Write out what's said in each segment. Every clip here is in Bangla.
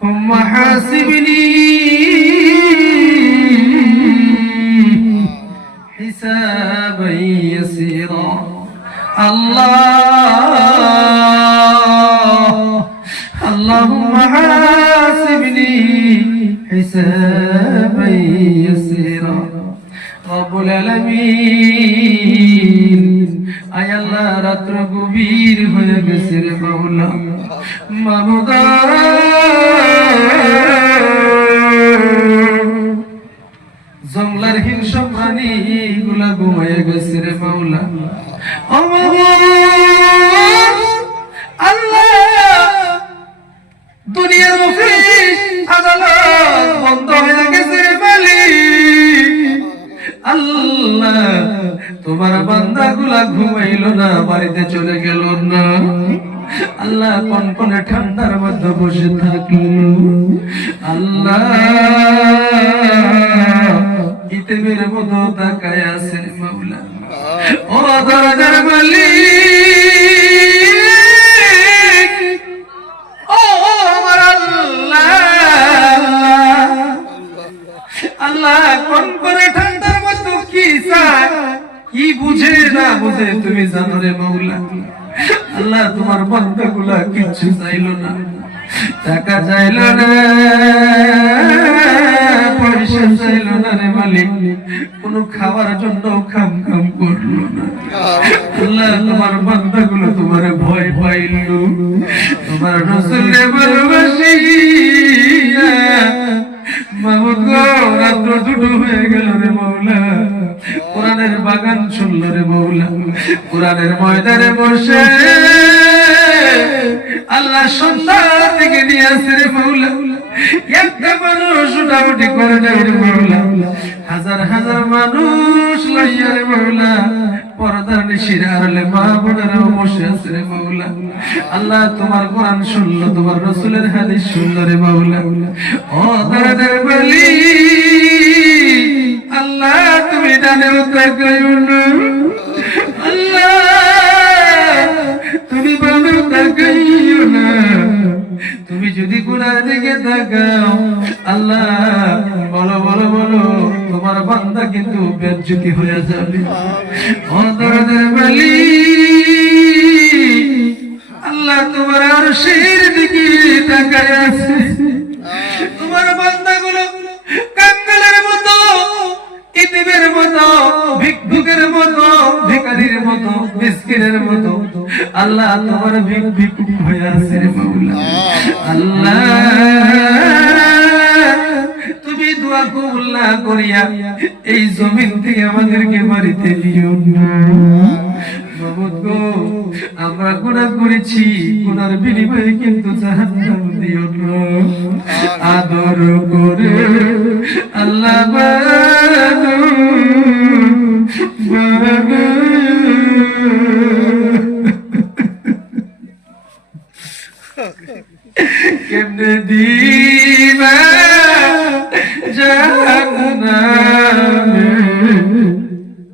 ثم حاسبني حسابا يسيرا اللهم حاسبني حسابا يسيرا رب العالمين আয় আল্লাহ রাত্র গভীর হয়ে গেছে রে মাওলা মাবুদা জঙ্গলার হিংস্র প্রাণী গুলা ঘুমায় গেছে রে মাওলা ও আল্লাহ দুনিয়ার অফিস আদালত বন্ধ হয়ে গেছে রে মালিক আল্লাহ তোমার বান্দাগুলা ঘুমাইলো না বাড়িতে চলে গেল না আল্লাহ কনকনে ঠান্ডার মধ্যে বসে থাকলো আল্লাহ ইতিমের মতো তাকায় আছে মাওলা ও দরজার মালিক ও আমার আল্লাহ আল্লাহ কনকনে ঠান্ডার মধ্যে কি চায় কি বুঝে না বুঝে তুমি জানো রে মাওলা আল্লাহ তোমার বান্দাগুলা কিচ্ছু চাইলো না টাকা চাইলো না পয়সা চাইলো না রে মালিক কোনো খাওয়ার জন্য খাম খাম করলো না আল্লাহ তোমার বান্দাগুলো তোমার ভয় পাইলো তোমার রাসূলের ভালোবাসিয়া মাহমুদ গো রাত্র দুটো হয়ে গেল রে মাওলা কোরআনের বাগান শুনলো রে মাওলা কোরআনের ময়দানে বসে আল্লাহ সন্ধ্যা থেকে নিয়ে আসে রে মাওলা একটা মানুষ উঠাউঠি করে নাই রে মাওলা হাজার হাজার মানুষ লইয়া রে মাওলা পর্দার নিশির আড়ালে মা বোনেরাও বসে আছে রে মাওলা আল্লাহ তোমার কোরআন শুনলো তোমার রাসূলের হাদিস শুনলো রে মাওলা ও দরদের বলি আল্লাহ তুমি ডানেও তাকাইও না আল্লাহ তুমি বামেও তাকাইও না তুমি যদি গুনার দিকে তাকাও আল্লাহ বলো বলো বলো তোমার বান্দা কিন্তু বেজ্জতি হয়ে যাবে ও দরদের বলি আল্লাহ তোমার আরশের দিকে তাকায় আছে তোমার বান্দাগুলো কাঙ্গালের মতো ইতিমের মতো ভিক্ষুকের মতো ভিখারির মতো মিসকিনের মতো আল্লাহ তোমার ভিক্ষুক হয়ে আছে রে মাওলা আল্লাহ তুমি দোয়া কবুল না করিয়া এই জমিন থেকে আমাদেরকে বাড়িতে নিও না মাবুদ গো আমরা গুনাহ করেছি গুনার বিনিময়ে কিন্তু জাহান্নাম দিও না আদর করে আল্লাহ বানো কেমনে দিবা জাহান্নামে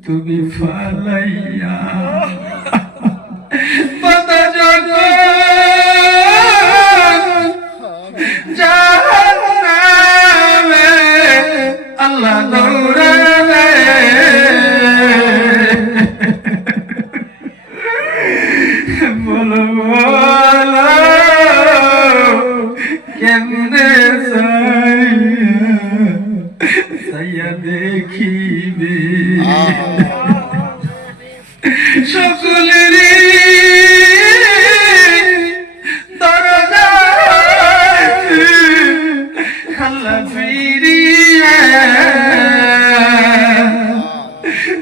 তুমি ফালাইয়া বাতা জগৎ জাহান্নামে আল্লাহ দৌড়াবে বলো বলো কেমনে সাইয়া দেখিবে সকলেরই দরজা আল্লাহ ফিরিয়া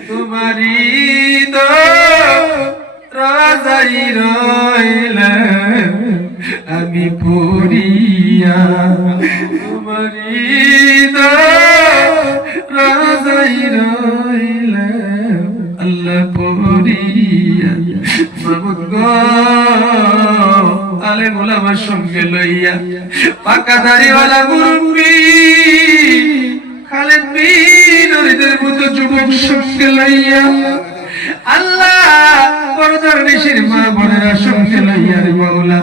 তোমারি দরজাই রইলাম আমি পড়িয়া তোমারি দরজাই রইলাম আল্লাহ পড়িয়া মাবুদ গো আলেম ওলামার সঙ্গে লইয়া পাকা দাড়িওয়ালা মুরব্বি খালেদ বিন ওরিদের মতো যুবক সঙ্গে লইয়া আল্লাহ পর্দার নিশির মা বোনেরা শুনতে লইয়া রে মাওলা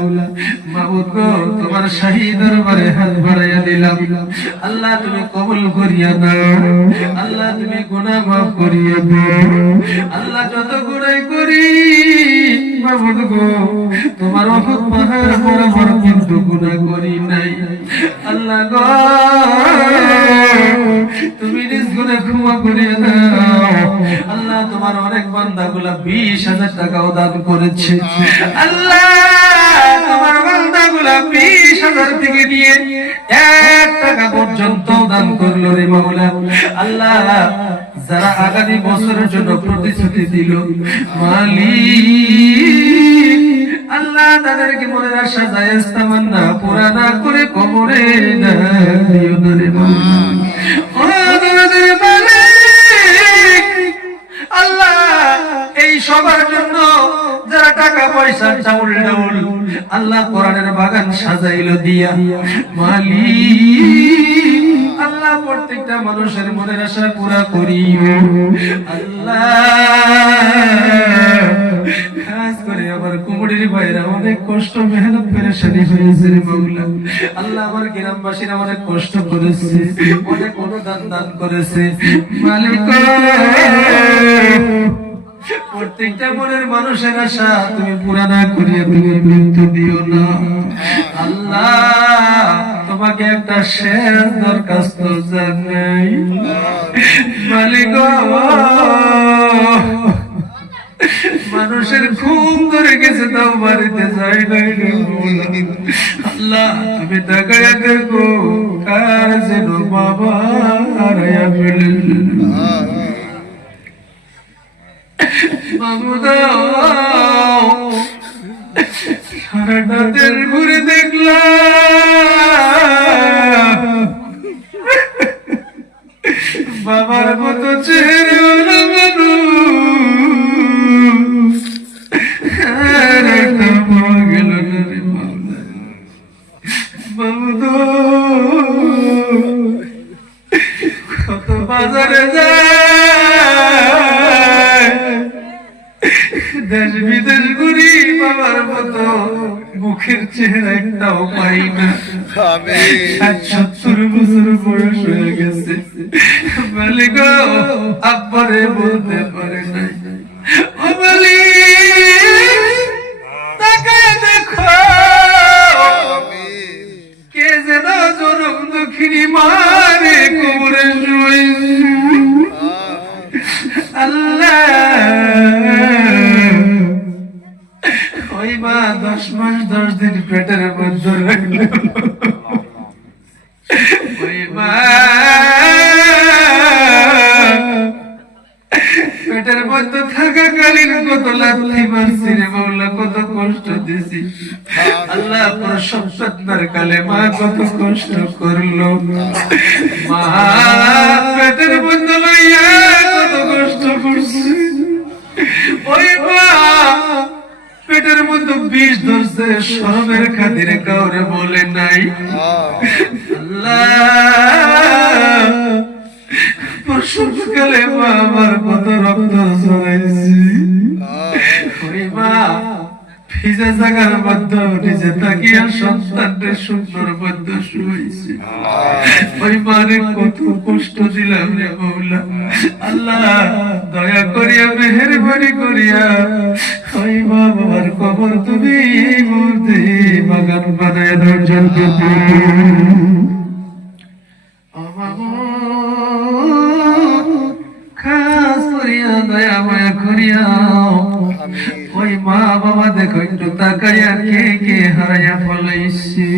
মাবুদ গো তোমার শাহী দরবারে হাত বাড়াইয়া দিলাম আল্লাহ তুমি কবুল করিয়া দাও আল্লাহ তুমি গুনাহ মাফ করিয়া দাও আল্লাহ যত গুনাহ করি মাবুদ গো তোমার অফুত পাহাড় বরাবর কিন্তু গুনাহ করি নাই আল্লাহ গো তুমি নিজ গুনাহ ক্ষমা করিয়া দাও আল্লাহ তোমার অনেক বান্দাগুলা 20,000 টাকাও দান করেছে আল্লাহ তোমার বান্দাগুলা 20,000 থেকে নিয়ে 1 টাকা পর্যন্ত দান করলো রে মাওলা আল্লাহ যারা আগামী বছরের জন্য প্রতিশ্রুতি দিল মালিক আল্লাহ তাদেরকে মনের আশা জায়েজ তামান্না পুরা না করে কবরে দিও না রে মাওলা ও আমাদের মালিক আল্লাহ এই সবার জন্য যারা টাকা পয়সা চাউল ডাউল আল্লাহ কোরআনের বাগান সাজাইলো দিয়া মালিক আল্লাহ প্রত্যেকটা মানুষের মনের আশা পুরা করিও আল্লাহ খাস করে আমার কুমুরের ভাইরা অনেক কষ্ট মেহনত পেরেশানি হয়েছে রে মাওলা আল্লাহ আমার গ্রামবাসীরা অনেক কষ্ট করেছে অনেক অনুদান দান করেছে মালিক প্রত্যেকটা মনের মানুষের আশা তুমি পুরা না করিয়া তুমি মৃত্যু দিও না আল্লাহ তোমাকে একটা শেষ দরখাস্ত জানাই মালিক মানুষের ঘুম ধরে গেছে তাও বাড়িতে যাই নাই আল্লাহ তুমি তাকায়া দেখো কার যেন বাবা হারাইয়া ফেলেন সারাটা দিন ঘুরে দেখলাম বাবার মতো চেহারা মানুষ গেল না রে মাওলা বাবু কত বাজারে যায় দেশ বিদেশ ঘুরি বাবার মতো মুখের চেহারা একটাও পাই না 60-70 বছর বয়স হয়ে গেছে মালিক আব্বারে বলতে পারে নাই ও মালিক তাকায় দেখো কে যেন জনম দুঃখিনী মারে কোমরে শুয়ে আল্লাহ ওই মা 10 মাস 10 দিন পেটের মধ্যে রাখলো ওই মা পেটের মধ্যে থাকাকালীন কত লাথি মারছি রে মাওলা কত কষ্ট দিছি আল্লাহ প্রসব সত্তার কালে মা কত কষ্ট করলো মা পেটের মধ্যে লইয়া কত কষ্ট করছে ওই মা পেটের মধ্যে বিষ ধরছে শরমের খাতিরে কাউরে বলে নাই আল্লাহ প্রসবকালে মা আমার কত রক্ত ঝরাইছি ওই মা ভিজা জায়গার মধ্যে নিজে তাকিয়া সন্তানদের সুন্দর মধ্যে শুয়েছি ওই মারে কত কষ্ট দিলাম রে মাওলা আল্লাহ দয়া করিয়া মেহেরবানি করিয়া ওই মা বাবার কবর তুমি মুর্দে বাগান বানায় দাও জান্নাতে খাস করিয়া দয়া মায়া করিয়া ওই মা বাবা দেখো একটু তাকাইয়া কে কে হারাইয়া ফলাইছি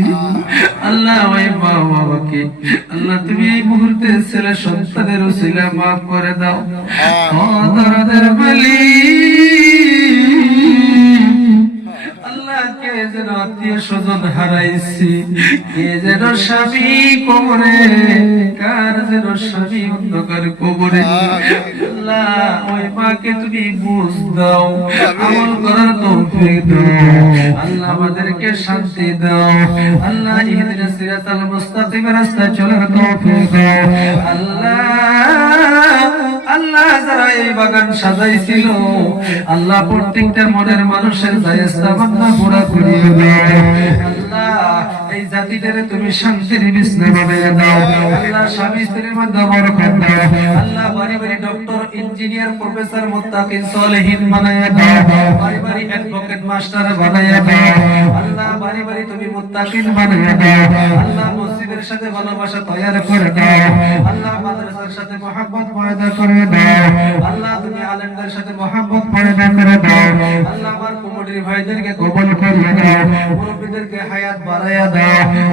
আল্লাহ ওই মা বাবাকে আল্লাহ তুমি এই মুহূর্তে ছেলে সন্তানের উসিলা মাফ করে দাও ও দরদের মালিক আল্লাহ কে যেন আত্মীয় স্বজন হারাইছি কে যেন স্বামী কবরে কার যেন স্বামী অন্ধকার কবরে আল্লাহ ওই মাকে তুমি বুঝ দাও আমল করার তৌফিক দাও আল্লাহ আমাদেরকে শান্তি দাও আল্লাহ ইহদিনাস সিরাতাল মুস্তাকিম রাস্তা চলার তৌফিক দাও আল্লাহ আল্লাহ যারা এই বাগান সাজাইছিল আল্লাহ প্রত্যেকটা মনের মানুষের জায়েজ তামান্না পুরা করিয়ে দাও আল্লাহ এই জাতিটারে তুমি শান্তির বিছনা বানাইয়া দাও আল্লাহ স্বামী স্ত্রীর মধ্যে বরকত দাও আল্লাহ বাড়ি বাড়ি ডক্টর ইঞ্জিনিয়ার প্রফেসর মুত্তাকিন সালেহিন বানাইয়া দাও বাড়ি বাড়ি অ্যাডভোকেট মাস্টার বানাইয়া দাও আল্লাহ বাড়ি বাড়ি তুমি মুত্তাকিন বানাইয়া দাও আল্লাহ মসজিদের সাথে ভালোবাসা তৈরি করে দাও আল্লাহ মাদ্রাসার সাথে মহব্বত পয়দা করে দাও আল্লাহ তুমি আলেমদের সাথে মহব্বত পয়দা করে দাও আল্লাহ আমার কমিটির ভাইদেরকে কবুল করে দাও মুরব্বিদেরকে হায়াত বাড়ায়া দাও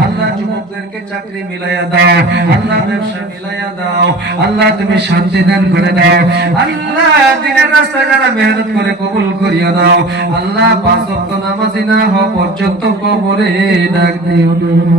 আল্লাহ যুবকদেরকে চাকরি মিলায়া দাও আল্লাহ ব্যবসা মিলায়া দাও আল্লাহ তুমি শান্তি দান করে দাও আল্লাহ দিনের রাস্তায় যারা মেহনত করে কবুল করিয়া দাও আল্লাহ পাঁচ ওয়াক্ত নামাজি না হওয়া পর্যন্ত কবরে ডাক দিও না।